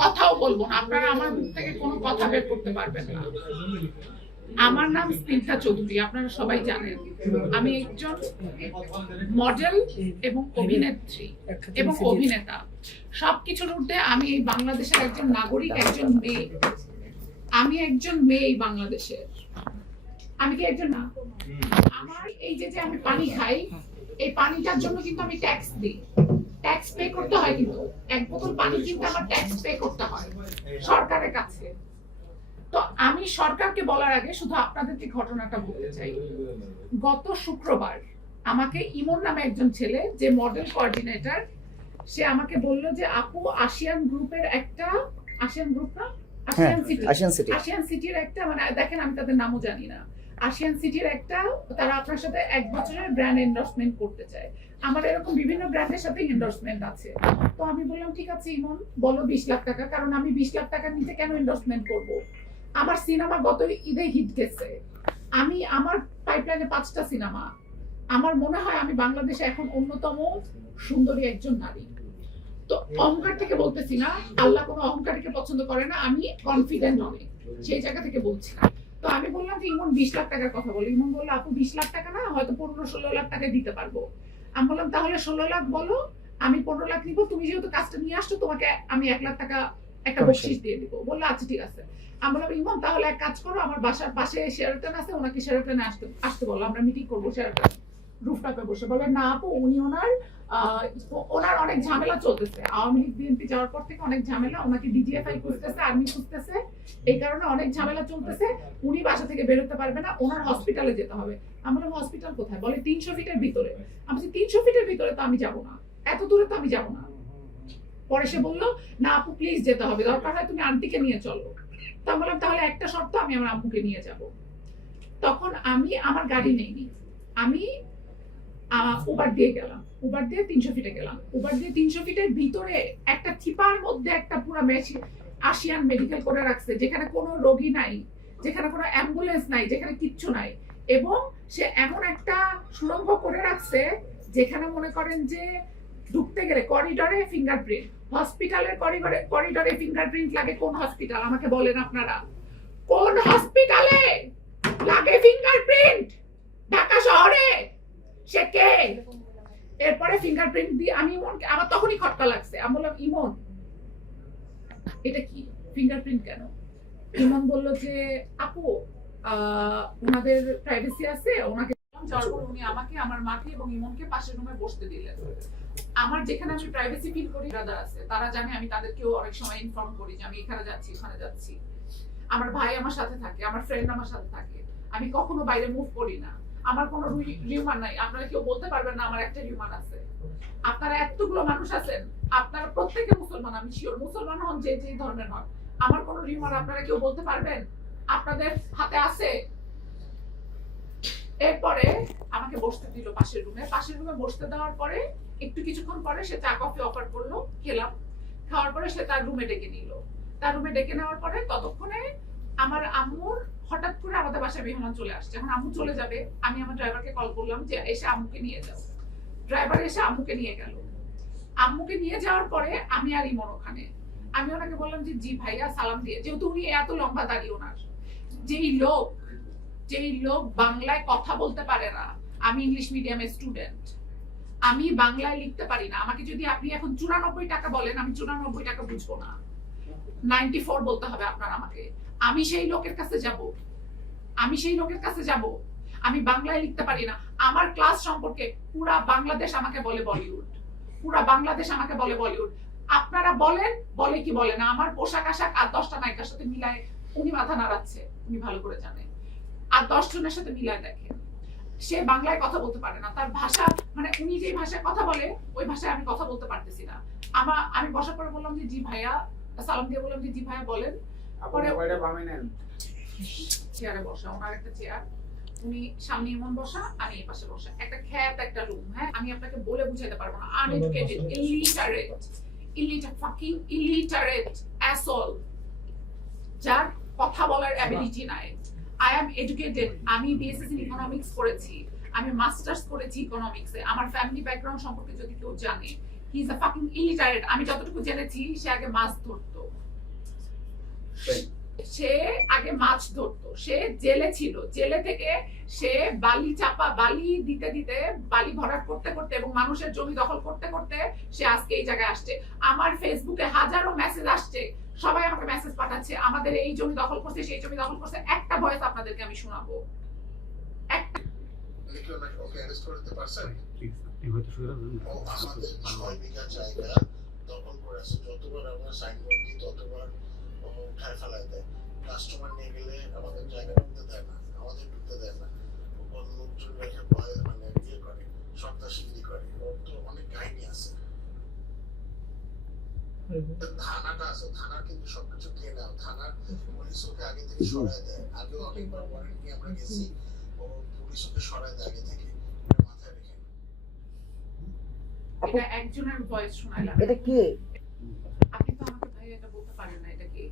কথাও বলবো না, আপনারা আমার মুখ থেকে কোনো কথা বের করতে পারবেন না। আমার নাম স্নিগ্ধা চৌধুরী, আপনারা সবাই জানেন। আমি একজন মডেল এবং অভিনেত্রী এবং অভিনেতা, সবকিছুর ঊর্ধ্বে আমি এই বাংলাদেশের একজন নাগরিক, একজন মেয়ে। আমি একজন মেয়ে এই বাংলাদেশের। আমি কি একজন না? আমার এই যে আমি পানি খাই, এই পানিটার জন্য কিন্তু আমি ট্যাক্স দিই, ট্যাক্স পে করতে হয়। কিন্তু এক বোতল পানি কিনতে আমার ট্যাক্স পে করতে হয় সরকারের কাছে। তো আমি সরকারকে বলার আগে শুধু আপনাদেরকে ঘটনাটা বলতে চাই। গত শুক্রবার আমাকে ইমন নামে একজন ছেলে, যে মডেল কোঅর্ডিনেটর, সে আমাকে বলল যে আপু আসিয়ান গ্রুপের একটা, আসিয়ান গ্রুপ না, আসিয়ান সিটির একটা, মানে দেখেন আমি তাদের নামও জানি না, আসিয়ান সিটির একটা, তারা আপনার সাথে 1 বছরের ব্র্যান্ড এন্ডোর্সমেন্ট করতে চায়। আমার এরকম বিভিন্ন ব্র্যান্ডের সাথে এন্ডোর্সমেন্ট আছে। তো আমি বললাম ঠিক আছে ইমন, বলো 20 লাখ টাকা, কারণ আমি 20 লাখ টাকার নিচে কেন এন্ডোর্সমেন্ট করব? আমার সিনেমা গত ঈদে হিট গেছে, আমি আমার পাইপলাইনে 5টা সিনেমা। আমার মনে হয় আমি বাংলাদেশে এখন অন্যতম সুন্দরী একজন নারী। তো অহংকার থেকে বলতেছি না, আল্লাহ কোনো অহংকারীকে পছন্দ করে না, আমি কনফিডেন্ট অনেক, সেই জায়গা থেকে বলছি। তো আমি বললাম যে ইমন 20 লাখ টাকার কথা বলো। ইমন বললো আপু 20 লাখ টাকা না, হয়তো 15-16 লাখ টাকা দিতে পারবো। আমি বললাম তাহলে 16 লাখ বলো, আমি 15 লাখ নিবো, তুমি যেহেতু কাজটা নিয়ে আসছো তোমাকে আমি 1 লাখ টাকা একটা বকশিশ দিয়ে দিব। বললো আচ্ছা ঠিক আছে। আমি বললাম ইমন তাহলে এক কাজ করো, আমার বাসার পাশে শেরাটন আছে, ওনাকে শেরাটনে আসতে বলো, আমরা মিটিং করবো শেরাটন রুফটপে বসে। বলে না আপু, উনি ওনার অনেক ঝামেলা চলতেছে, আওয়ামী লীগ বিএনপি যাওয়ার পর থেকে অনেক ঝামেলা, ওনাকে ডিজিএফআই খুঁজতেছে, আর্মি খুঁজতেছে, এই কারণে অনেক ঝামেলা চলতেছে, উনি বাসা থেকে বেরোতে পারবে না, ওনার হসপিটালে যেতে হবে। আমি বললাম হসপিটাল কোথায়? বলে 300 ফিটের ভিতরে। আমি বলছি 300 ফিটের ভিতরে তো আমি যাবো না, এত দূরে তো আমি যাবো না। পরে সে বললো না আপু প্লিজ যেতে হবে, দরকার হয় তুমি আন্টিকে নিয়ে চলো। তা বললাম তাহলে একটা শর্ত, আমি আমার আম্মুকে নিয়ে যাব। তখন আমি আমার গাড়ি নেইনি, আমি উবার দিয়ে গেলাম, উবার দিয়ে 300 ফিটে গেলাম। উবার দিয়ে 300 ফিটের ভিতরে একটা চিপার মধ্যে একটা পুরো মেশিন আসিয়ান মেডিকেল করে রাখছে, যেখানে কোনো রোগী নাই, যেখানে কোনো অ্যাম্বুলেন্স নাই, যেখানে কিচ্ছু নাই। এবং সে এমন একটা সুড়ঙ্গ করে রাখছে যেখানে মনে করেন যে ঢুকতে গেলে করিডরে ফিঙ্গারপ্রিন্ট, হসপিটালের করিডরে ফিঙ্গারপ্রিন্ট লাগে। কোন হসপিটাল আমাকে বলেন আপনারা, কোন হসপিটালে লাগে ফিঙ্গারপ্রিন্ট ঢাকা শহরে? সে কে? এরপরে ফিঙ্গারপ্রিন্ট দিয়ে আমি ইমনকে, আমার তখনই খটকা লাগছে। আমি বললাম ইমন এটা কি ফিঙ্গারপ্রিন্ট কেন? ইমন বলল যে আপু ওনাদের প্রাইভেসি আছে, ওনাকে উনি আমাকে, আমার মাকে এবং ইমনকে পাশের রুমে বসতে দিলেন। আমার যেখানে আমি প্রাইভেসি ফিল করি, ব্রাদার আছে, তারা জানে, আমি তাদেরকেও অনেক সময় ইনফর্ম করি যে আমি এখানে যাচ্ছি ওখানে যাচ্ছি। আমার ভাই আমার সাথে থাকে, আমার ফ্রেন্ড আমার সাথে থাকে, আমি কখনো বাইরে মুভ করি না। আমার কোনো রিউমার নাই, আপনারা কেউ বলতে পারবেন না আমার একটা রিউমার আছে। আপনারা এতগুলো মানুষ আছেন, আপনারা প্রত্যেকে মুসলমান, আমি শিওর, মুসলমান হন যে যে ধর্মের হন, আমার কোনো রিউমার আপনারা কেউ বলতে পারবেন আপনাদের হাতে আছে? এরপরে আমাকে বসতে দিল পাশের রুমে বসতে দেওয়ার পরে একটু কিছুক্ষণ পরে সে চা কফি অফার করলো, খেলাম। খাওয়ার পরে সে তার রুমে ডেকে নিল। তার রুমে ডেকে নেওয়ার পরে ততক্ষণে আমার আম্মুর হঠাৎ করে আমাদের বাসায় মেহমান চলে আসছে। এখন আম্মু চলে যাবে, আমি আমার ড্রাইভারকে কল করলাম যে এসে আম্মুকে নিয়ে যাও। ড্রাইভার এসে আম্মুকে নিয়ে গেল। আম্মুকে নিয়ে যাওয়ার পরে আমি আর ইমন ওখানে, আমি ওনাকে বললাম যে জি ভাইয়া সালাম দিয়ে, যেহেতু উনি এত লম্বা দাঁড়িয়ে, ওনার যেই লোক বাংলায় কথা বলতে পারে না, আমি ইংলিশ মিডিয়ামের স্টুডেন্ট, আমি বাংলায় লিখতে পারি না, আমাকে যদি আপনি এখন 94 টাকা বলেন আমি 94 টাকা বুঝবো না, 94 বলতে হবে আপনার আমাকে। আমি সেই লোকের কাছে যাব, আমি বাংলায় লিখতে পারি না। আমার ক্লাস সম্পর্কে পুরা বাংলাদেশ আমাকে বলে বলিউড, পুরা বাংলাদেশ আমাকে বলে বলিউড। আপনারা বলেন, বলে কি বলে না, আমার পোশাক আশাক আর 10টা নায়িকার সাথে মিলায় উনি মাথা নাড়াচ্ছে, উনি ভালো করে জানেন, আর 10 জনের সাথে মিলায় দেখেন। সে বাংলায় কথা বলতে পারে না, তার ভাষা, মানে উনি যে ভাষায় কথা বলে ওই ভাষায় আমি কথা বলতে পারতেছি না। আমি বসার পরে বললাম যে জি ভাইয়া, সালাম দিয়ে বললাম যে জি ভাইয়া বলেন। পরে চেয়ারে বসা, ওনার একটা চেয়ার, উনি সামনে ইমন বসা, আমি এই পাশে বসা, একটা খ্যাত একটা রুম। হ্যাঁ, আমি আপনাকে বলে বুঝাতে পারবো না, আনএডুকেটেড, ইলিটারেট অ্যাসল, যার কথা বলার অ্যাবিলিটি নাই। আই অ্যাম এডুকেটেড, আমি বিএসসি ইন ইকোনমিক্স করেছি, আমি মাস্টার্স করেছি ইকোনমিক্সে। আমার ফ্যামিলি ব্যাকগ্রাউন্ড সম্পর্কে যদি কেউ জানে, he is a fucking illiterate. আমি যতটুকু জেনেছি, সে আগে মাছ ধরতো, সে আগে মাছ ধরতো, সে জেলে ছিল, জেলে থেকে সে বালি দিতে দিতে, বালি ভরাট করতে করতে এবং মানুষের জমি দখল করতে করতে সে আজকে এই জায়গায় আসছে। আমার ফেসবুকে হাজারো মেসেজ আসছে, সবাই আমাকে মেসেজ পাঠাচ্ছে, আমাদের এই জমি দখল করছে, সেই জমি দখল করছে। একটা ভয়েস আপনাদেরকে আমি শোনাবো। একটা ওকে অ্যারেস্ট করতে পারছেন? আমাদের 6 বিঘা জায়গা দখল করে আছে, যতবার আমরা সাইনবোর্ড দিই ততবার উঠায় ফেলায় দেয়। কাস্টমার নিয়ে গেলে আমাদের জায়গা ঢুকতে দেয় না, আমাদের ঢুকতে দেয় না, লোকজন রেখে ভয় মানে ইয়ে করে, সন্ত্রাসী করে। ওর তো অনেক কাহিনী আছে। থানাটা আছে, থানার কিন্তু সবকিছু খেয়ে নেওয়া, থানার পুলিশ ওকে আগে থেকে সরাই দেয়। আগেও অনেকবার ওয়ারেন্ট নিয়ে আমরা গেছি, ও পুলিশ ওকে সরাই দেয় আগে থেকে, মাথায় রেখে। এটা একজনের ভয়েস শোনাইলাম। এটা কে? আপনি তো আমাকে ভাই এটা বলতে পারেন না এটা কে,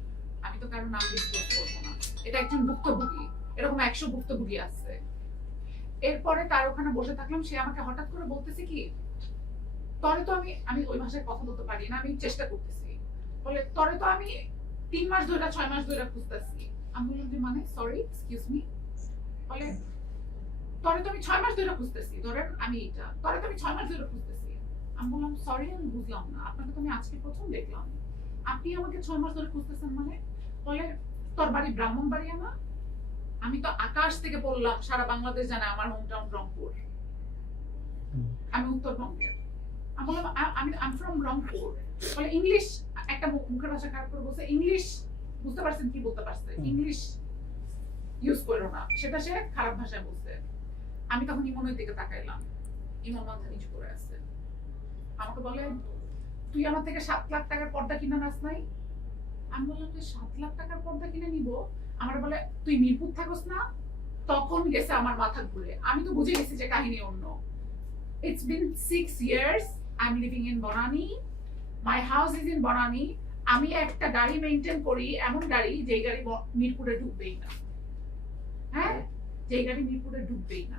আমি তো কারো নাম ডিসক্লোজ করবো না। এটা একজন ভুক্তভোগী, এরকম 100 ভুক্তভোগী আছে। এরপরে তার ওখানে বসে থাকলাম, সে আমাকে হঠাৎ করে বলতেছে কি, তরে তো আমি ওই ভাষায় কথা বলতে পারি না, আমি চেষ্টা করতেছি, বলে তরে তো আমি 3 মাস ধরে 6 মাস ধরে খুঁজতেছি। আমি বললাম যে মানে সরি এক্সকিউজ মি, বলে তরে তো আমি 6 মাস ধরে খুঁজতেছি, ধরেন আমি এটা, তরে তো আমি 6 মাস ধরে খুঁজতেছি। আমি বললাম সরি আমি বুঝলাম না, আপনাকে তো আমি আজকে প্রথম দেখলাম, আপনি আমাকে 6 মাস ধরে খুঁজতেছেন মানে? বলে তোর বাড়ি ব্রাহ্মণবাড়িয়া না? আমি তো আকাশ থেকে বললাম, সারা বাংলাদেশ জানে আমার হোম টাউন রংপুর, আমি উত্তরবঙ্গের। আমি বললাম আমি ফ্রম রংপুর। বলে ইংলিশ, একটা মুখের ভাষা খারাপ করে বলছে, ইংলিশ বুঝতে পারছেন কি বলতে পারছে, ইংলিশ ইউজ করো না, সেটা সে খারাপ ভাষায় বলছে। আমি তখন ইমনের দিকে তাকাইলাম, ইমন মাথা নিচু করে আছে। আমাকে বলে তুই আমার থেকে 7 লাখ টাকার পর্দা কিনে নাস নাই? আমি বললাম তুই 7 লাখ টাকার পর্দা কিনে নিব? আমার বলে তুই মিরপুর থাকস না? তখন গেছে আমার মাথা ঘুরে, আমি তো বুঝে গেছি যে কাহিনী অন্য। It's been 6 years I'm living in Bonani, my house is in Bonani. আমি একটা গাড়ি মেইনটেইন করি, এমন গাড়ি যে গাড়ি মিরপুরে ঢুকবেই না, হ্যাঁ যে গাড়ি মিরপুরে ঢুকবেই না।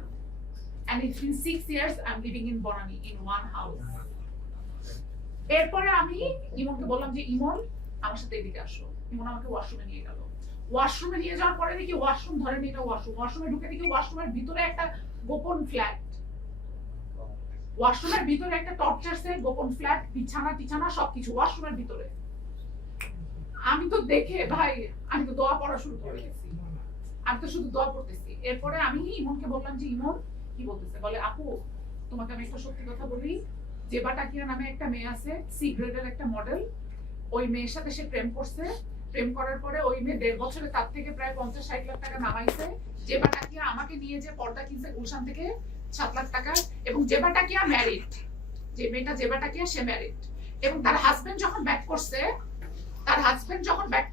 And it's been 6 years I'm living in Bonani in one house. এরপরে আমি ইমনকে বললাম যে ইমন আমার সাথে এদিকে আসো। ইমন আমাকে ওয়াশরুমে নিয়ে গেল। ওয়াশরুমে নিয়ে যাওয়ার পরে দেখি ওয়াশরুম ধরেনি, এটা ওয়াশরুম। ওয়াশরুমে ঢুকে দেখি ওয়াশরুমের ভিতরে একটা গোপন ফ্ল্যাট, ওয়াশরুমের ভিতরে একটা টর্চার সেল, গোপন ফ্ল্যাট, বিছানা টিছানা সবকিছু ওয়াশরুমের ভিতরে। আমি তো দেখে ভাই আমি তো দোয়া পড়া শুরু করে দিয়েছি, আমি তো শুধু দোয়া পড়তেছি। এরপরে আমি ইমনকে বললাম যে ইমন কি বলতেছে? বলে আপু তোমাকে আমি একটা সত্যি কথা বলি, জেবা টাকিয়া নামে একটা মেয়ে আছে, সি গ্রেডের একটা মডেল, ওই মেয়ের সাথে সে প্রেম করছে। প্রেম করার পরে ওই মেয়ে 1.5 বছরে তার থেকে প্রায় 50-60 লাখ টাকা নামাইছে। জেবা টাকিয়া আমাকে নিয়ে যে পর্দা কিনছে গুলশান থেকে 7 লাখ টাকা, এবং জেবা টাকিয়া ম্যারিড, যে মেয়েটা জেবা টাকিয়া সে ম্যারিড। এবং তার হাজবেন্ড যখন ব্যাক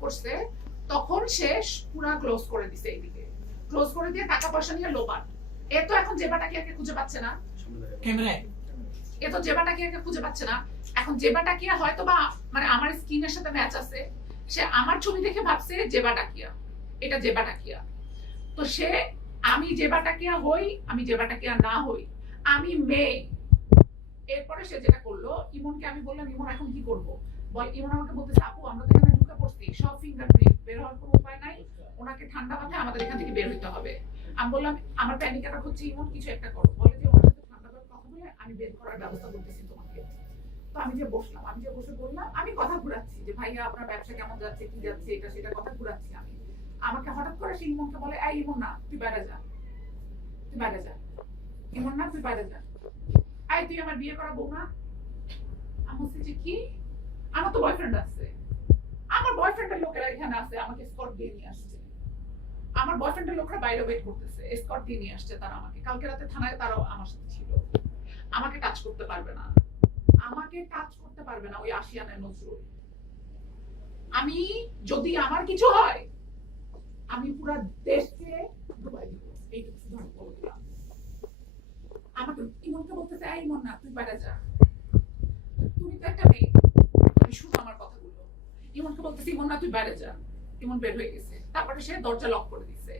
করছে, তখন সে পুরা ক্লোজ করে দিছে, এইদিকে ক্লোজ করে দিয়ে টাকা পয়সা নিয়ে লোপাট। এ তো এখন জেবা টাকিয়াকে খুঁজে পাচ্ছে না, এ তো জেবা টাকিয়াকে খুঁজে পাচ্ছে না। এখন জেবা টাকিয়া হয়তো বা মানে আমার স্কিনের সাথে ম্যাচ আছে, সে আমার ছবি দেখে ভাবছে জেবা টাকিয়া, এটা জেবা টাকিয়া। তো সে আমি জেবা টাকিয়া হই, আমি জেবা টাকিয়া না হই, আমি মেয়ে। এরপরে সে যেটা করলো, ইমনকে আমি বললাম ইমন এখন কি করবো বল। ইমন আমাকে বলতেছে আপু আমরা তো এখানে ঢুকে পড়ছি, সব ফিঙ্গারপ্রিন্ট, বের হওয়ার কোনো উপায় নাই, ওনাকে ঠান্ডা মাথায় আমাদের এখান থেকে বের হইতে হবে। আমি বললাম আমার প্যানিক অ্যাটাক হচ্ছে, ইমন কিছু একটা করো। বলে যে ওনার সাথে ঠান্ডা করে কথা বলে আমি বের করার ব্যবস্থা করতেছি তোমাকে। তো আমি যে বসলাম, আমি যে বসে বললাম, আমি কথা ঘুরাচ্ছি যে ভাইয়া আপনার ব্যবসা কেমন যাচ্ছে, কি যাচ্ছে, এটা সেটা কথা ঘুরাচ্ছি আমি। আমাকে হঠাৎ করে সে ইমনকে বলে এই ইমন না তুই বাইরে যা, তুই বাইরে যা, ইমন না তুই বাইরে যা, এই তুই আমার বিয়ে করা বউ না? আমি বলছি যে কি, আমার তো বয়ফ্রেন্ড আছে, আমার বয়ফ্রেন্ডের লোকেরা এখানে আছে, আমাকে স্কট দিয়ে নিয়ে আসছে, আমার বয়ফ্রেন্ডের লোকরা বাইরে ওয়েট করতেছে, স্কট দিয়ে নিয়ে আসছে তারা আমাকে। কালকে রাতে থানায় তারাও আমার সাথে ছিল। আমাকে টাচ করতে পারবে না, আমাকে টাচ করতে পারবে না ওই আশিয়ানের নজরুল। আমি যদি আমার কিছু হয় আমি পুরো দেশকে ডুবাই দিব, এইটুকু শুধু আমি বলে দিলাম। আমাকে ইমনকে বলতেছে এই ইমন না তুই বাইরে যা, তুমি তো একটা মেয়ে, তুমি শুনো আমার কথাগুলো। ইমনকে বলতেছে ইমন না তুই বাইরে যা, ইমন বের হয়ে গেছে। তারপরে সে দরজা লক করে দিছে,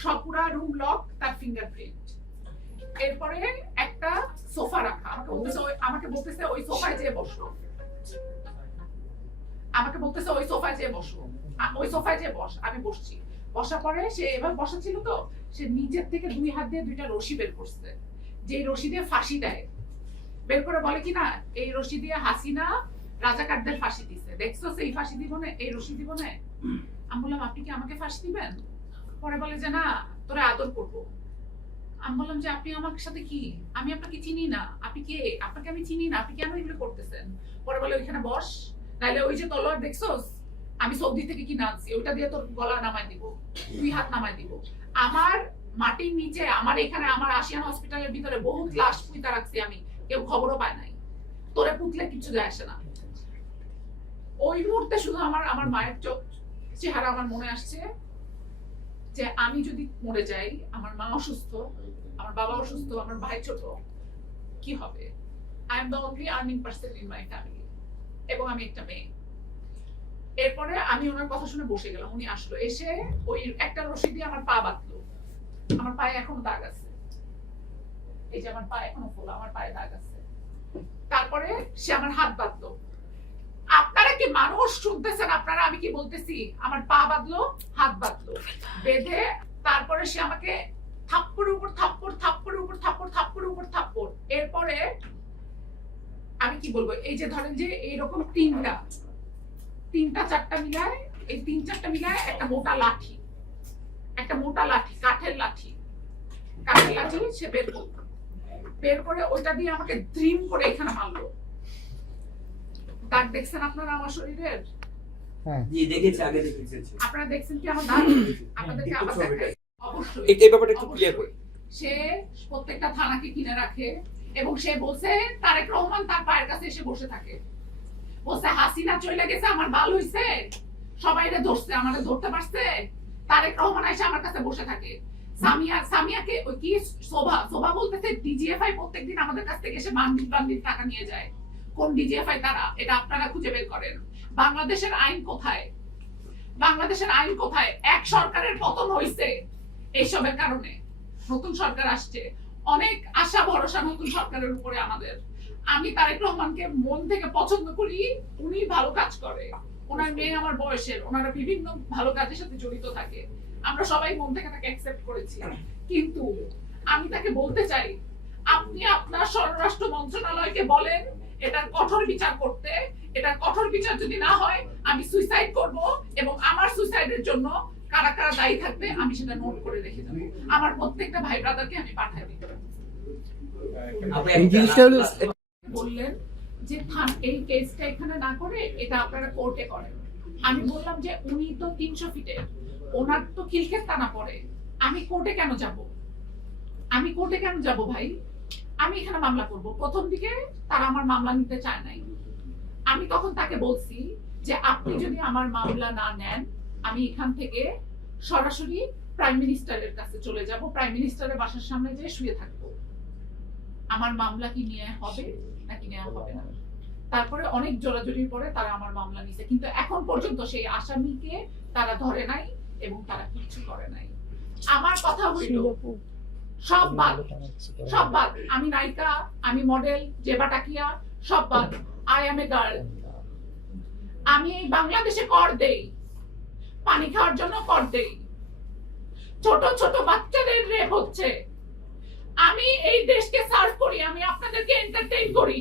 সব পুরা রুম লক, তার ফিঙ্গারপ্রিন্ট। এরপরে একটা সোফা রাখা, আমাকে বলতেছে ওই সোফায় যেয়ে বসো। আমাকে বলতেছে ওই সোফায় যেয়ে বসো, ওই সোফায় যেয়ে বস। আমি বসছি, বসার পরে সে এবার বসা ছিল তো, সে নিজের থেকে 2 হাত দিয়ে 2টা রশি বের করছে, যে রশি দিয়ে ফাঁসি দেয়। বের করে বলে কি না, এই রশি দিয়ে হাসিনা রাজাকারদের ফাঁসি দিছে, দেখছো সেই ফাঁসি দিব না, এই রশি দিব না। আমি বললাম আপনি কি আমাকে ফাঁসি দিবেন? পরে বলে যে না, তোরে আদর করবো। আমি বললাম যে আপনি আমার সাথে কি, আমি আপনাকে চিনি না, আপনি কে, আপনাকে আমি চিনি না, আপনি কেন এগুলো করতেছেন? পরে বলে ওইখানে বস, নাইলে ওই যে তলোয়ার দেখছোস আমি সৌদি থেকে কিনে আনছি, ওইটা দিয়ে তোর গলা নামায় দিব, 2 হাত নামায় দিব। আমার মাটির নিচে, আমার এখানে, আমার আশিয়ান হসপিটালের ভিতরে বহুত লাশ পুঁতা রাখছি আমি, কেউ খবরও পায় নাই। তোরে পুতলে কিছু যায় আসে না। ওই মুহূর্তে শুধু আমার মায়ের চোখ চেহারা আমার মনে আসছে, যে আমি যদি মরে যাই, আমার মা অসুস্থ, আমার বাবা অসুস্থ, আমার ভাই ছোট, কি হবে? I am the only earning person in my family, এবং আমি একটা মেয়ে। এরপরে আমি ওনার কথা শুনে বসে গেলাম। উনি আসলো, এসে ওই একটা রশি দিয়ে আমার পা বাঁধলো। আমার পায়ে এখনো দাগ আছে, এই যে আমার পা এখনো ফোলা, আমার পায়ে দাগ আছে। তারপরে সে আমার হাত বাঁধলো। আপনারা কি মানুষ শুনতেছেন? আপনারা আমি কি বলতেছি? আমার পা বাঁধলো, হাত বাঁধলো, বেঁধে তারপরে সে আমাকে থাপ্পড়ের উপর থাপ্পড়, থাপ্পড়ের উপর থাপ্পড়, থাপ্পড়ের উপর থাপ্পড়। এরপরে আমি কি বলবো, এই যে ধরেন যে এইরকম তিনটা চারটা মিলায়, এই 3-4টা মিলায় একটা মোটা লাঠি, একটা মোটা লাঠি, কাঠের লাঠি সে বের করে ওইটা দিয়ে আমাকে ড্রিম করে এখানে মারলো। দাগ দেখছেন আপনারা আমার শরীরের? হ্যাঁ জি দেখেছি, আগে দেখেছি। আপনারা দেখছেন কি আমার দাগ? আপনাদেরকে আবার দেখাই। অবশ্যই এই ব্যাপারটা একটু ক্লিয়ার করি। সে প্রত্যেকটা থানাকে কিনে রাখে, এবং সে বলছে তারেক রহমান তার পায়ের কাছে এসে বসে থাকে, বলছে হাসিনা চলে গেছে, আমার বাল হইছে, সবাইরে ধরছে, আমারে ধরতে পারছে, তারেক রহমান এসে আমার কাছে বসে থাকে। সামিয়াকে ওই কি শোভা বলতেছে ডিজিএফআই প্রত্যেকদিন আমাদের কাছ থেকে এসে বান্ডিল টাকা নিয়ে যায়। কোন ডিজিএফআই তারা? এটা আপনারা খুঁজে বের করেন। বাংলাদেশের আইন কোথায়? বাংলাদেশের আইন কোথায়? এক সরকারের পতন হইছে এইসবের কারণে, নতুন সরকার আসছে, অনেক আশা ভরসা নতুন সরকারের উপরে আমাদের। আমি তারেক রহমানকে মন থেকে পছন্দ করি, উনি ভালো কাজ করে, ওনার মেয়ে আমার বয়সের, ওনারা বিভিন্ন ভালো কাজের সাথে জড়িত থাকে, আমরা সবাই মন থেকে তাকে অ্যাকসেপ্ট করেছি। কিন্তু আমি তাকে বলতে চাই, আপনি আপনার স্বরাষ্ট্র মন্ত্রণালয়কে বলেন এটার কঠোর বিচার করতে। এটার কঠোর বিচার যদি না হয়, আমি সুইসাইড করব, এবং আমার সুইসাইডের জন্য কারা কারা দায়ী থাকবে আমি সেটা নোট করে রেখে দেবো। আমার প্রত্যেকটা ভাই ব্রাদারকে আমি পাঠিয়ে দিব। এই জিনিসটা হলো বললেন যে এই কেসটা এখানে না করে এটা আপনারা কোর্টে করেন। আমি বললাম যে উনি তো 300 ফিটের, ওনার তো খিলক্ষেত টানা পড়ে, আমি কোর্টে কেন যাব? আমি কোর্টে কেন যাব ভাই? আমি এখানে মামলা করব। প্রথম দিকে তারা আমার মামলা নিতে চায় নাই। আমি তখন তাকে বলছি যে আপনি যদি আমার মামলা না নেন, আমি এখান থেকে সরাসরি প্রাইম মিনিস্টারের কাছে চলে যাব, প্রাইম মিনিস্টারের বাসার সামনে যেয়ে শুয়ে থাকবো। আমার মামলা কি নিয়ে হবে নাকি নেওয়া হবে না। তারপরে অনেক জোরাজোরির পরে তারা আমার মামলা নিছে, কিন্তু এখন পর্যন্ত সেই আসামিকে তারা ধরে নাই এবং তারা কিছু করে নাই। আমার কথা হইল সব বাদ। আমি নায়িকা, আমি মডেল, জেবা টাকিয়া, সব বাদ। I M a girl. আমি এই বাংলাদেশে কর দেই, পানি খাওয়ার জন্য কর দেই, ছোট ছোট বাচ্চাদের রেপ হচ্ছে, আমি এই দেশকে সার্ভ করি, আমি আপনাদেরকে এন্টারটেইন করি।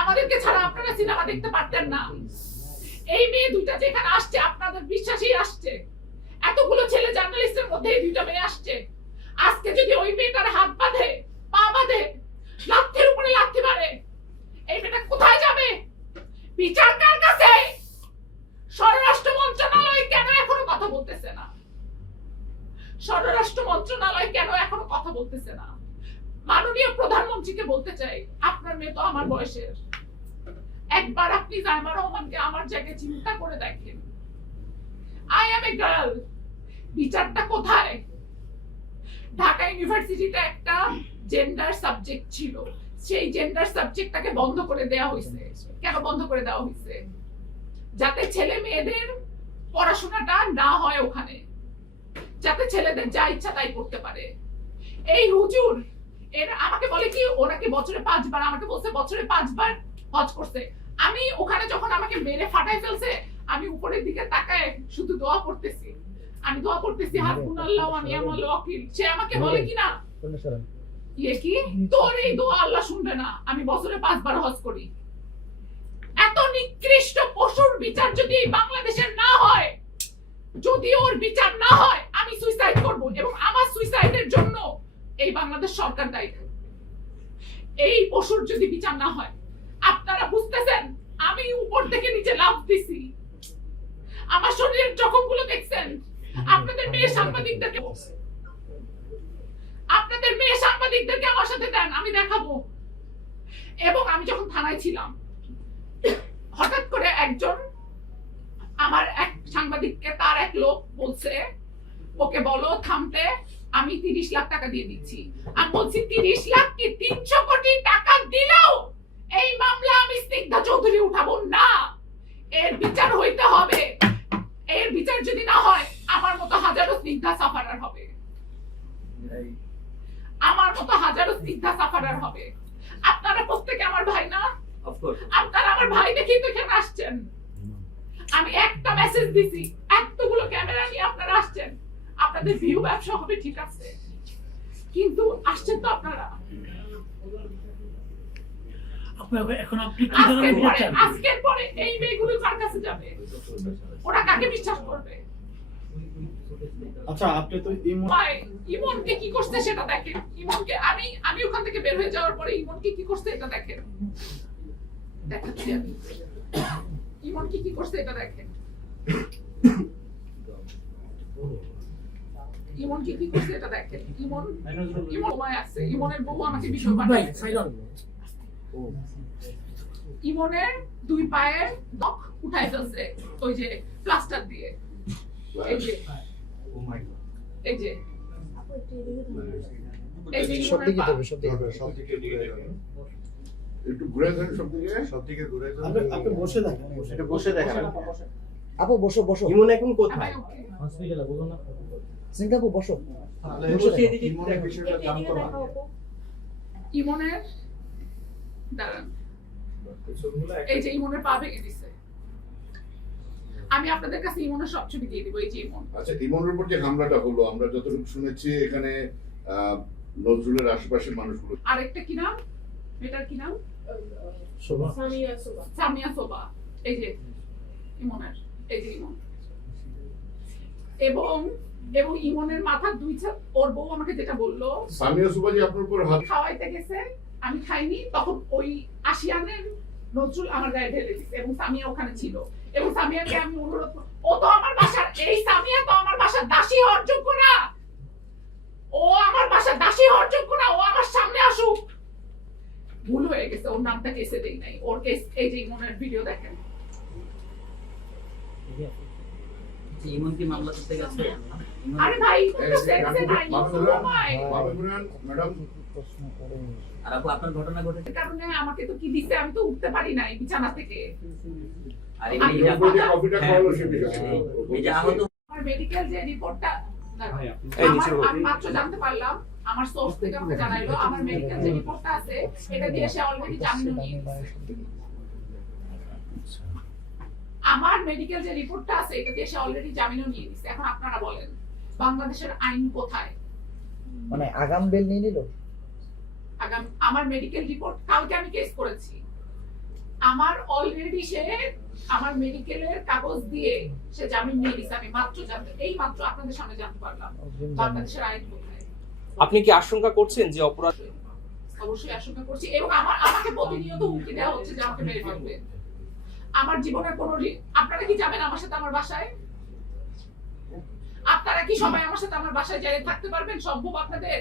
আমাদেরকে ছাড়া আপনারা সিনেমা দেখতে পারতেন না। এই মেয়ে দুইটা যেখানে আসছে আপনাদের বিশ্বাসই আসছে, এতগুলো ছেলে জার্নালিস্টের মধ্যে এই দুইটা মেয়ে আসছে। আজকে যদি ওই মেয়েটার হাত বাঁধে, পা বাঁধে, লাথির উপরে লাথি মারে, এই মেয়েটা কোথায় যাবে? বিচার কার কাছে? স্বরাষ্ট্র মন্ত্রণালয় কেন এখনো কথা বলতেছে না? স্বরাষ্ট্র মন্ত্রণালয় কেন এখনো কথা বলতেছে না? মাননীয় প্রধানমন্ত্রীকে বলতে চাই, আপনার মেয়ে তো আমার বয়সের, একবার আপনি জাইমা রহমানকে আমার জায়গায় চিন্তা করে দেখেন। I M a girl. বিচারটা কোথায়? ঢাকা ইউনিভার্সিটিতে একটা জেন্ডার সাবজেক্ট ছিল, সেই জেন্ডার সাবজেক্টটাকে বন্ধ করে দেওয়া হয়েছে। কেন বন্ধ করে দেওয়া হয়েছে? যাতে ছেলে মেয়েদের পড়াশোনাটা না হয় ওখানে, যাতে ছেলেদের যা ইচ্ছা তাই করতে পারে। এই হুজুর আমাকে বলে কি ওনাকে বছরে 5 বার, আমাকে বলছে বছরে 5 বার হজ করছে। আমি ওখানে যখন আমাকে মেরে ফাটাই ফেলছে, আমি উপরের দিকে তাকায় শুধু দোয়া করতেছি। আমি দোয়া করতেছি হাসবুনাল্লাহ ওয়া নি'মাল ওয়াকিল। সে আমাকে বলে কিনা, ইয়ে কি তোর এই দোয়া আল্লাহ শুনবে না। আমি বছরে 5 বার হজ করি। এত নিকৃষ্ট পশুর বিচার যদি এই বাংলাদেশের না হয়, যদি ওর বিচার না হয়, আমি সুইসাইড করব এবং আমার সুইসাইডের জন্য এই বাংলাদেশ সরকার দায়ী। এই পশুর যদি বিচার না হয়, আপনারা বুঝতেছেন আমি উপর থেকে নিচে লাফ দিছি, আমার শরীরের জখমগুলো দেখছেন। আপনাদের মেয়ে সাংবাদিকদেরকে আমার সাথে দেন, আমি দেখাবো। এবং আমি যখন থানায় ছিলাম, হঠাৎ করে একজন আমার এক সাংবাদিককে তার এক লোক বলছে, ওকে বলো থামতে, আমি 30 লাখ টাকা দিয়ে দিচ্ছি। আমি বলছি 30 লাখ কি 300 কোটি টাকা দিলেও এই মামলা আমি স্নিগ্ধা চৌধুরী উঠাবো না। এর বিচার হইতে হবে। এর বিচার যদি না হয়, আমার মতো হাজারো স্নিগ্ধা সাফারার হবে। আমার মতো হাজারো স্নিগ্ধা সাফারার হবে। আপনারা প্রত্যেকে আমার ভাই না? Of course. আপনারা আমার ভাই দেখেই তো এখানে আসছেন। আমি একটা মেসেজ দিছি, এতগুলো ক্যামেরা নিয়ে আপনারা আসছেন। আপনাদের ভিউ ব্যবসা হবে ঠিক আছে, কিন্তু আসছেন তো আপনারা। এখন আপনি কি ধরনের বিচার চান? আজকের পরে এই মেয়েগুলো কার কাছে যাবে? ওরা কাকে বিশ্বাস করবে? আচ্ছা, আপনি তো ইমনকে কি করছে সেটা দেখেন। ইমনকে আমি ওখান থেকে বের হয়ে যাওয়ার পরে ইমনকে কি করছে এটা দেখেন। দেখাচ্ছি আমি। ইমনকে কি করছে এটা দেখেন। ইমনকে কি করছে এটা দেখেন। ইমন সময় আছে। ইমনের বউ আমাকে বিষয় ভাই পাঠায়। সাইরন ইমনের 2 পায়ের নখ উঠাই ফেলছে ওই যে প্লাস্টার দিয়ে। এই যে ও মাই গড। এই যে এই যে সব দিকে ইমনের পা। যাবে, সব দিকে। একটু ঘুরে দেন সবদিকে ঘুরে দেন। আপনি বসে দেখেন, এটা বসে দেখেন। আপু বসো বসো, ইমন এখন হ্যাঁ, কোথায়? ভাই, ওকে। হসপিটালে বলো না। সিংহ আপু বসো। বসে এদিকে ইমনের বিষয়টা জানতো না। ইমনের দাঁড়ান, এই যে ইমনের পা ভেঙে দিছে। আমি আপনাদের কাছে ইমনের সব ছবি দিয়ে দিব। এই যে ইমন। আচ্ছা, ইমনের উপর যে হামলাটা হলো, আমরা যতটুকু শুনেছি এখানে নজরুলের আশেপাশের মানুষগুলো। আরেকটা কি নাম? এটার কি নাম? শোভা। সামিয়া সোবা। এই যে ইমনের, এই যে ইমন। এবং ইমনের মাথার 2 ছাপ। ওর বউ আমাকে যেটা বললো, সামিয়া সুবাজি আপনার উপর হাত। খাওয়াইতে গেছে, আমি খাইনি, তখন ওই আশিয়ানের নজরুল আমার গায়ে ঢেলে দিছে এবং সামিয়া ওখানে ছিল। এবং সামিয়াকে আমি অনুরোধ, ও তো আমার বাসার, এই সামিয়া তো আমার বাসার দাসী হওয়ার যোগ্য না। ও আমার বাসার দাসী হওয়ার যোগ্য না। ও আমার সামনে আসুক। ভুল হয়ে গেছে, ওর নামটা কেসে দেই নাই। ওর কেস এই যে ইমনের ভিডিও দেখেন। ইমন কি মামলা করতে গেছে? আরে ভাই, তুমি তো সেন্সে নাই। ও ভাই, ম্যাডাম, প্রশ্ন করে আর আপু আপনার ঘটনা ঘটেছে? এই কারণে আমাকে তো কি দিছে, আমি তো উঠতে পারি নাই বিছানা থেকে। আর আমি এই যে উপর যে কফিটা খাওয়ালো সে বিষয়ে। এই যে আহত আমার মেডিকেল যে রিপোর্টটা এই নিচে বলো। আমি মাত্র জানতে পারলাম, আমার সোর্স থেকে আমাকে জানাইলো, আমার মেডিকেল যে রিপোর্টটা আছে এটা দিয়ে সে অলরেডি জামিন নিয়ে নিয়েছে। আমার মেডিকেল যে রিপোর্টটা আছে এটা দিয়ে সে অলরেডি জামিনও নিয়ে নিয়েছে। এখন আপনারা বলেন বাংলাদেশের আইন কোথায়? মানে আগাম বেল নিয়ে নিল। আগাম আমার মেডিকেল রিপোর্ট কালকে আমি কেস করেছি। আমার অলরেডি সে আমার মেডিকেলের কাগজ দিয়ে সে জামিন নিয়ে নিয়েছে। আমি মাত্র এই মাত্র আপনাদের সামনে জানতে পারলাম বাংলাদেশের আইন কোথায়। আপনি কি আশঙ্কা করছেন যে অপরাধ? অবশ্যই আশঙ্কা করছি এবং আমাকে প্রতিনিয়ত হুমকি দেওয়া হচ্ছে যে আমাকে মেরে ফেলবে। আমার জীবনের কোনো আপনারা কি যাবেন আমার সাথে আমার বাসায়? আপনারা কি সবাই আমার সাথে আমার বাসায় যাই থাকতে পারবেন? সম্ভব আপনাদের?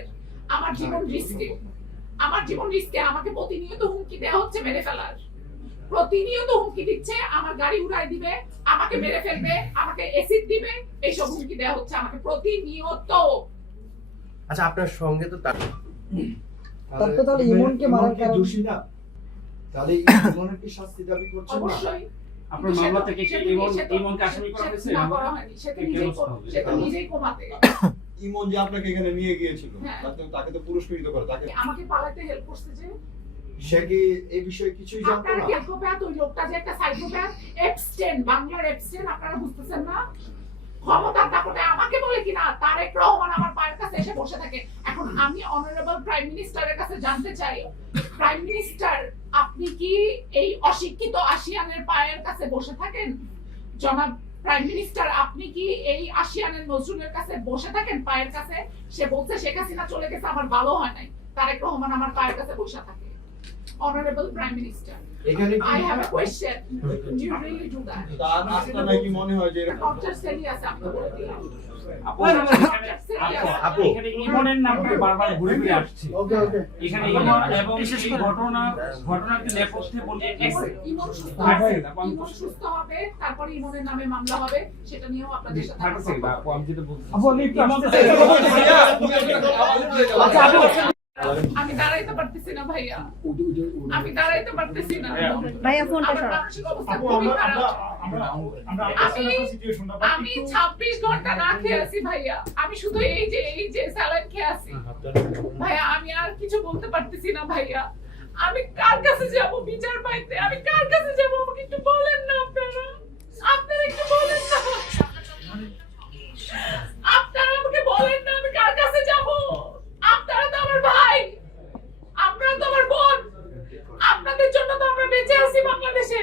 আমার জীবন রিস্কে, আমার জীবন রিস্কে। আমাকে প্রতিনিয়ত হুমকি দেওয়া হচ্ছে মেরে ফেলার। প্রতিনিয়ত হুমকি দিচ্ছে, আমার গাড়ি উড়াই দিবে, আমাকে মেরে ফেলবে, আমাকে অ্যাসিড দিবে, এইসব হুমকি দেওয়া হচ্ছে আমাকে প্রতিনিয়ত। আচ্ছা, আপনার সঙ্গে তো তাহলে ইমনকে মারার কারণ দোষী না? তাহলে ইমনের কি শাস্তি দাবি করছেন না? অবশ্যই আপনার মামলা থেকে কি ইমনকে আসামি করা হয়েছে? না, করা হয়নি। সে তো নিজেই কোমাতে। ইমন যে আপনাকে এখানে নিয়ে গিয়েছিল, হ্যাঁ। তাকে তো পুরস্কৃত করে, তাকে আমাকে পালাতে হেল্প করছে যে সে কি এই বিষয়ে কিছুই জানতো আপনারা না? কি সাইকোপ্যাথ, ওই লোকটা যে একটা সাইকোপ্যাথ, এপস্টেন, বাংলার এপস্টেন, আপনারা বুঝতেছেন না? ক্ষমতার দাপটে আমাকে বলে কিনা তারেক রহমান আমার পায়ের কাছে এসে বসে থাকে। এখন আমি অনারেবল প্রাইম মিনিস্টারের কাছে জানতে চাই, প্রাইম মিনিস্টার আপনি কি এই অশিক্ষিত আসিয়ানের পায়ের কাছে বসে থাকেন? জনাব প্রাইম মিনিস্টার আপনি কি এই আসিয়ানের নজরুলের কাছে বসে থাকেন পায়ের কাছে? সে বলছে শেখ হাসিনা চলে গেছে, আমার ভালো হয় নাই, তারেক রহমান আমার পায়ের কাছে বসে থাকে। অনারেবল প্রাইম মিনিস্টার, এখানে I have a question. Do you really do that? তার আপনার নাকি মনে হয় যে এরকম Doctor Serious, আমি তো বলে দিলাম। আপু, Doctor Serious। আপু এখানে ইমনের নামটা বারবার ঘুরে ঘুরে আসছে। ওকে এখানে ইমন এবং এই ঘটনার যে নেপথ্যে বলতে ইমন সুস্থ থার্ড হবে, সেকেন্ড, আপু, আমি ইমন সুস্থ হবে, তারপরে ইমনের নামে মামলা হবে, সেটা নিয়েও আপনাদের সাথে থার্ড কথা সেকেন্ড, বলবো। আপু আমি যেটা বলছি আপু, আমি একটু ইমন আসতে আচ্ছা আপু আমি দাঁড়াইতে পারতেছি না ভাইয়া, আমি দাঁড়াইতে পারতেছি না ভাইয়া ফোনটা আমার সরাও। মানসিক অবস্থা খুবই খারাপ। আমি 26 ঘন্টা না খেয়ে আছি ভাইয়া, আমি শুধু এই যে স্যালাড খেয়ে আছি ভাইয়া, আমি আর কিছু বলতে পারতেছি না ভাইয়া। আমি কার কাছে যাব বিচার পাইতে? আমি কার কাছে যাব? আমাকে একটু বলেন না আপনারা, আপনারা একটু বলেন না, আপনারা আমাকে বলেন না আমি কার কাছে যাব? আপনারা তো আমার ভাই, আপনারা তো আমার বোন, আপনাদের জন্য তো আমরা বেঁচে আছি বাংলাদেশে।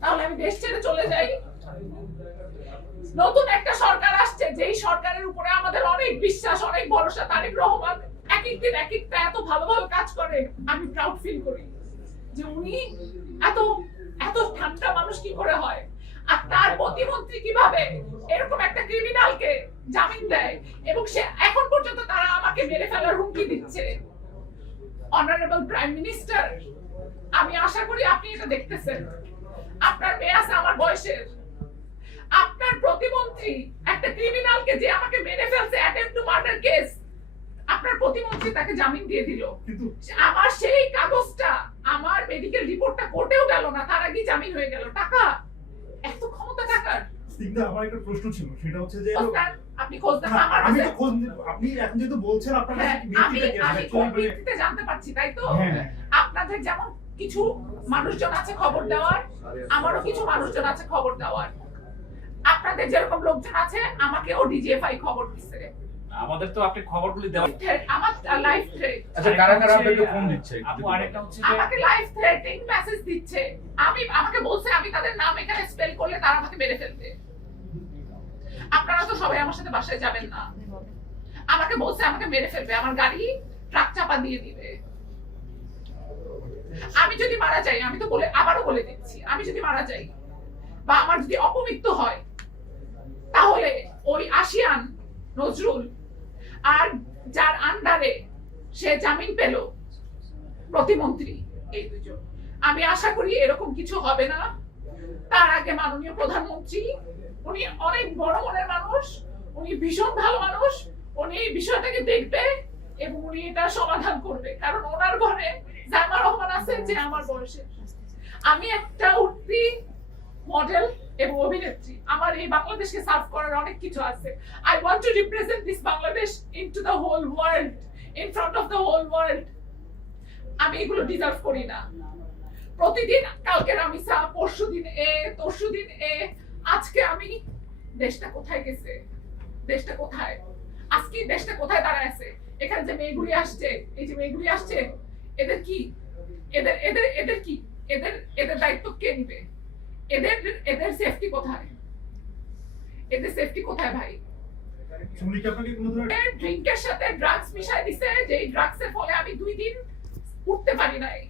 তাহলে আমি দেশ ছেড়ে চলে যাই? নতুন একটা সরকার আসছে, যেই সরকারের উপরে আমাদের অনেক বিশ্বাস, অনেক ভরসা। তারেক রহমান এক একদিন এক একটা এত ভালো ভালো কাজ করে, আমি প্রাউড ফিল করি যে উনি এত এত ঠান্ডা মানুষ কি করে হয়। আর তার প্রতিমন্ত্রী কিভাবে এরকম একটা ক্রিমিনালকে জামিন দেয়, এবং সে এখন পর্যন্ত তারা আমাকে মেরে ফেলার হুমকি দিচ্ছে। অনারেবল প্রাইম মিনিস্টার, আমি আশা করি আপনি এটা দেখতেছেন। আপনার মেয়ে আছে আমার বয়সের, আপনার প্রতিমন্ত্রী একটা ক্রিমিনালকে যে আমাকে মেরে ফেলছে, অ্যাটেম্পট টু মার্ডার কেস, আপনার প্রতিমন্ত্রী তাকে জামিন দিয়ে দিল। আমার সেই কাগজটা, আমার মেডিকেল রিপোর্টটা কোর্টেও গেল না, তার আগেই জামিন হয়ে গেল। টাকা, এত ক্ষমতা টাকার। স্নিগ্ধা, আমার একটা প্রশ্ন ছিল, সেটা হচ্ছে যে আপনি খোঁজ দেন না, আমার আমি কাছে। তো খোঁজ আপনি এখন যেহেতু বলছেন আপনার হ্যাঁ, কাছে ভিত্তিটা কি আমি কোন ভিত্তিতে জানতে পারছি, তাই তো? হ্যাঁ। আপনাদের যেমন কিছু মানুষজন আছে খবর দেওয়ার, আমারও কিছু মানুষজন আছে খবর দেওয়ার। আপনাদের যেরকম লোকজন আছে, আমাকেও ডিজিএফআই খবর দিচ্ছে। আমাদের তো আপনি খবরগুলি দেওয়া। আমার লাইফ থ্রেট, আচ্ছা কারা কারা আপনাকে ফোন দিচ্ছে? আপু আরেকটা হচ্ছে যে আমাকে লাইফ থ্রেটিং মেসেজ দিচ্ছে। আমাকে বলছে আমি তাদের নাম এখানে স্পেল করলে তারা আমাকে মেরে ফেলবে। আপনারা তো সবাই আমার সাথে বাসায় যাবেন না। আমাকে বলছে আমাকে মেরে ফেলবে, আমার গাড়ি ট্রাক চাপা দিয়ে দিবে। আমি যদি মারা যাই, আমি তো আবারও বলে দিচ্ছি, আমি যদি মারা যাই বা আমার যদি অপমৃত্যু হয়, তাহলে ওই আসিয়ান নজরুল আর যার আন্ডারে সে জামিন পেল প্রতিমন্ত্রী, এই দুজন, আমি আশা করি এরকম কিছু হবে না। তার আগে মাননীয় প্রধানমন্ত্রী, উনি অনেক বড় মনের মানুষ, উনি ভীষণ ভালো মানুষ, উনি এই বিষয়টাকে দেখবে এবং উনি এটা সমাধান করবে। কারণ ওনার ঘরে জাইমা রহমান আছে যে আমার বয়সের। আমি একটা উঠতি মডেল এবং অভিনেত্রী, আমার এই বাংলাদেশকে সার্ভ করার অনেক কিছু আছে। I want to represent this Bangladesh into the whole world, in front of the whole world. আমি এগুলো ডিজার্ভ করি না। প্রতিদিন কালকে রামিসা, পরশুদিন তরশুদিন আজকে আমি, দেশটা কোথায় গেছে? দেশটা কোথায়? আজকে দেশটা কোথায় দাঁড়ায় আছে? এখানে যে মেয়েগুলি আসছে, এই যে মেয়েগুলি আসছে, এদের কি? এদের কি? এদের দায়িত্ব কে নিবে? এদের সেফটি কোথায়? এদের সেফটি কোথায় ভাই? শুনি কি আপনাকে কোনো ধরনের ড্রিঙ্কের সাথে ড্রাগস মিশাই দিছে, যে ড্রাগসের ফলে আমি 2 দিন উঠতে পারি নাই।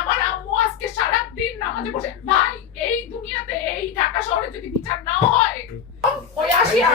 আমার আম্মু আজকে সারা দিন নামাজে বসে। ভাই, এই দুনিয়াতে, এই ঢাকা শহরে যদি বিচার নাও হয়, ওই আসিয়া